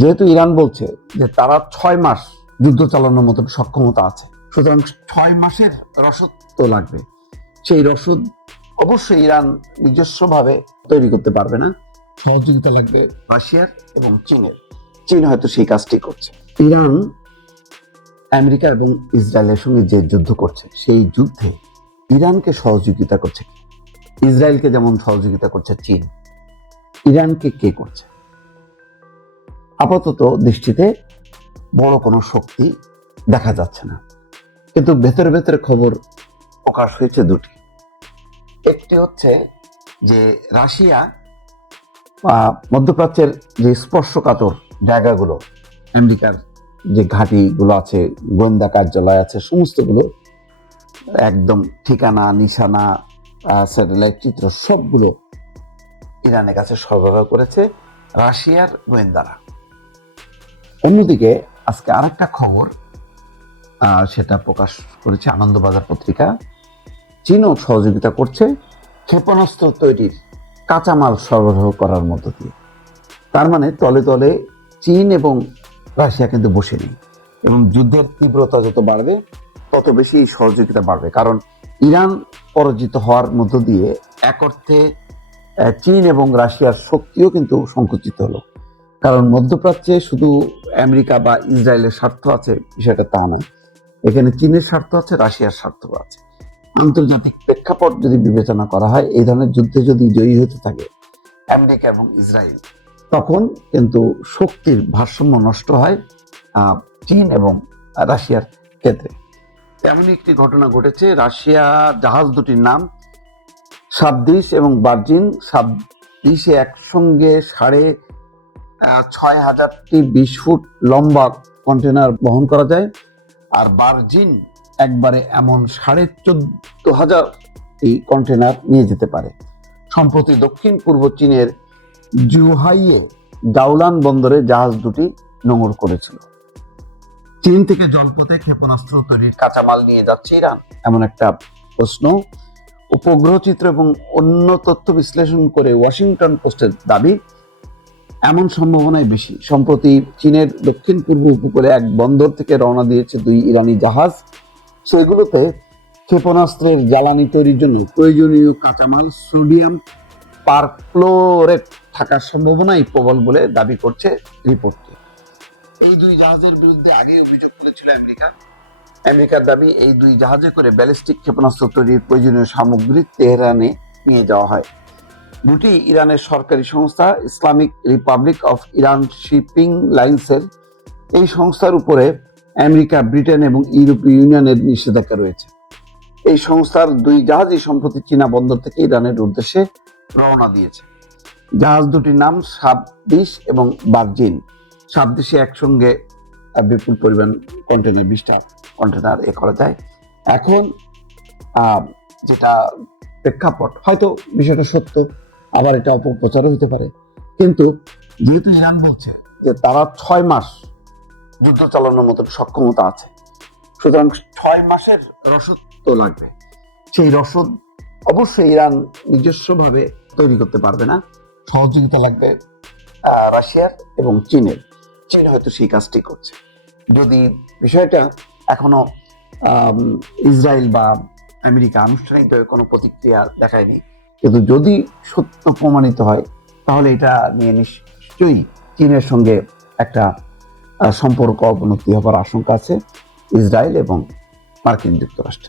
যেহেতু ইরান বলছে যে তারা 6 মাস যুদ্ধ চালানোর মতো সক্ষমতা আছে, সুতরাং 6 মাসের রসদ তো লাগবে। সেই রসদ অবশ্যই ইরান নিজস্বভাবে তৈরি করতে পারবে না, সহযোগিতা লাগবে রাশিয়ার এবং চীনের। চীন হয়তো সেই কাজটি করছে। ইরান আমেরিকা এবং ইসরায়েলের সঙ্গে যে যুদ্ধ করছে, সেই যুদ্ধে ইরানকে সহযোগিতা করছে, ইসরায়েলকে যেমন সহযোগিতা করছে চীন, ইরানকে কে করছে? আপাতত দৃষ্টিতে বড় কোনো শক্তি দেখা যাচ্ছে না, কিন্তু ভেতরে ভেতরে খবর প্রকাশ হয়েছে দুটি। একটি হচ্ছে যে রাশিয়া মধ্যপ্রাচ্যের যে স্পর্শকাতর জায়গাগুলো, আমেরিকার যে ঘাঁটিগুলো আছে, গোয়েন্দা কার্যালয় আছে, সমস্তগুলো একদম ঠিকানা, নিশানা, স্যাটেলাইট চিত্র সবগুলো ইরানের কাছে সরবরাহ করেছে রাশিয়ার গোয়েন্দারা। অন্যদিকে আজকে আরেকটা খবর সেটা প্রকাশ করেছে আনন্দবাজার পত্রিকা, চীনও সহযোগিতা করছে ক্ষেপণাস্ত্র তৈরির কাঁচামাল সরবরাহ করার মধ্য দিয়ে। তার মানে তলে তলে চীন এবং রাশিয়া কিন্তু বসে নেই, এবং যুদ্ধের তীব্রতা যত বাড়বে তত বেশি এই সহযোগিতা বাড়বে। কারণ ইরান পরাজিত হওয়ার মধ্য দিয়ে এক অর্থে চীন এবং রাশিয়ার শক্তিও কিন্তু সংকুচিত হলো। কারণ মধ্যপ্রাচ্যে শুধু আমেরিকা বা ইসরায়েলের স্বার্থ আছে বিষয়টা তা নয়, এখানে চীনের স্বার্থ আছে, রাশিয়ার স্বার্থ আছে। আন্তর্জাতিক প্রেক্ষাপট যদি বিবেচনা করা হয়, এই ধরনের যুদ্ধে যদি জয়ী হতে থাকে আমেরিকা এবং ইসরায়েল, তখন কিন্তু শক্তির ভারসাম্য নষ্ট হয় চীন এবং রাশিয়ার ক্ষেত্রে। তেমনই একটি ঘটনা ঘটেছে। রাশিয়া জাহাজ দুটির নাম সাবদিস এবং ভার্জিন। সাবদিসে একসঙ্গে 6,500টি 20 ফুট লম্বা কন্টেনার বহন করা যায়, আর ভার্জিন একবারে এমন 14,500টি কন্টেনার নিয়ে যেতে পারে। সম্প্রতি দক্ষিণ পূর্ব চীনের জুহাইয়ে গাওলান বন্দরে জাহাজ দুটি নোঙর করেছিল। চীন থেকে জলপথে ক্ষেপণাস্ত্র তৈরির কাঁচামাল নিয়ে যাচ্ছে ইরান, এমন একটা প্রশ্ন উপগ্রহ চিত্র এবং অন্য তথ্য বিশ্লেষণ করে ওয়াশিংটন পোস্টের দাবি এমন সম্ভাবনাই বেশি। সম্প্রতি চীনের দক্ষিণ পূর্ব উপকূলে এক বন্দর থেকে রওনা দিয়েছে 2 ইরানি জাহাজ। সেগুলোতে ক্ষেপণাস্ত্রের জ্বালানি তৈরির জন্য প্রয়োজনীয় কাঁচামাল সোডিয়াম পারক্লোরেট থাকার সম্ভাবনাই প্রবল বলে দাবি করছে রিপোর্টটি। এই 2 জাহাজের বিরুদ্ধে আগেই অভিযোগ করেছিল আমেরিকার দাবি, এই 2 জাহাজে করে ব্যালিস্টিক ক্ষেপণাস্ত্র তৈরির প্রয়োজনীয় সামগ্রী তেহরানে নিয়ে যাওয়া হয়। দুটি ইরানের সরকারি সংস্থা Islamic Republic of Iran shipping লাইন্সের এই সংস্থার উপরে আমেরিকা, ব্রিটেন এবং ইউরোপীয় ইউনিয়নের নিষেধাজ্ঞা রয়েছে। এই সংস্থার 2 জাহাজই সম্প্রতি চীনা বন্দর থেকে ইরানের উদ্দেশ্যে রওনা দিয়েছে। জাহাজ দুটির নাম সাবদিস এবং ভার্জিন। সাবদিসে একসঙ্গে বিপুল পরিমাণ কন্টেনার, 20টা কন্টেনার করা যায়। এখন যেটা প্রেক্ষাপট, হয়তো বিষয়টা সত্য, আবার এটা অপপ্রচারও হতে পারে, কিন্তু যেহেতু ইরান বলছে যে তারা 6 মাস যুদ্ধ চালানোর মতো সক্ষমতা আছে, সুতরাং 6 মাসের রসদ তো লাগবে। সেই রসদ অবশ্যই ইরান নিজস্বভাবে তৈরি করতে পারবে না, সহযোগিতা লাগবে রাশিয়ার এবং চীনের। চীন হয়তো সেই কাজটি করছে। যদি বিষয়টা এখনো ইসরায়েল বা আমেরিকা আনুষ্ঠানিকভাবে কোনো প্রতিক্রিয়া দেখায়নি, কিন্তু যদি সত্য প্রমাণিত হয় তাহলে এটা নিয়ে নিশ্চয়ই চীনের সঙ্গে একটা সম্পর্ক অবনতি হবার আশঙ্কা আছে ইসরায়েল এবং মার্কিন যুক্তরাষ্ট্র।